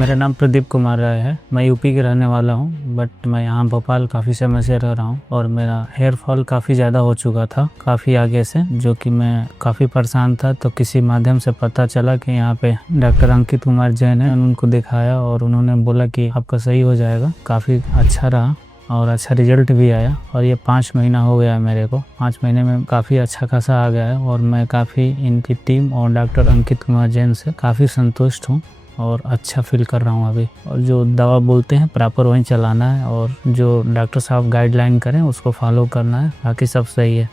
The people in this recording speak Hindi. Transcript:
मेरा नाम प्रदीप कुमार राय है। मैं यूपी के रहने वाला हूँ, बट मैं यहाँ भोपाल काफ़ी समय से रह रहा हूँ और मेरा हेयर फॉल काफ़ी ज़्यादा हो चुका था काफ़ी आगे से, जो कि मैं काफ़ी परेशान था। तो किसी माध्यम से पता चला कि यहाँ पे डॉक्टर अंकित जैन है। उनको दिखाया और उन्होंने बोला कि आपका सही हो जाएगा। काफ़ी अच्छा रहा और अच्छा रिजल्ट भी आया और ये 5 महीना हो गया है मेरे को। 5 महीने में काफ़ी अच्छा खासा आ गया है और मैं काफ़ी इनकी टीम और डॉक्टर अंकित जैन से काफ़ी संतुष्ट हूँ और अच्छा फील कर रहा हूँ अभी। और जो दवा बोलते हैं प्रॉपर वहीं चलाना है और जो डॉक्टर साहब गाइडलाइन करें उसको फॉलो करना है, बाकी सब सही है।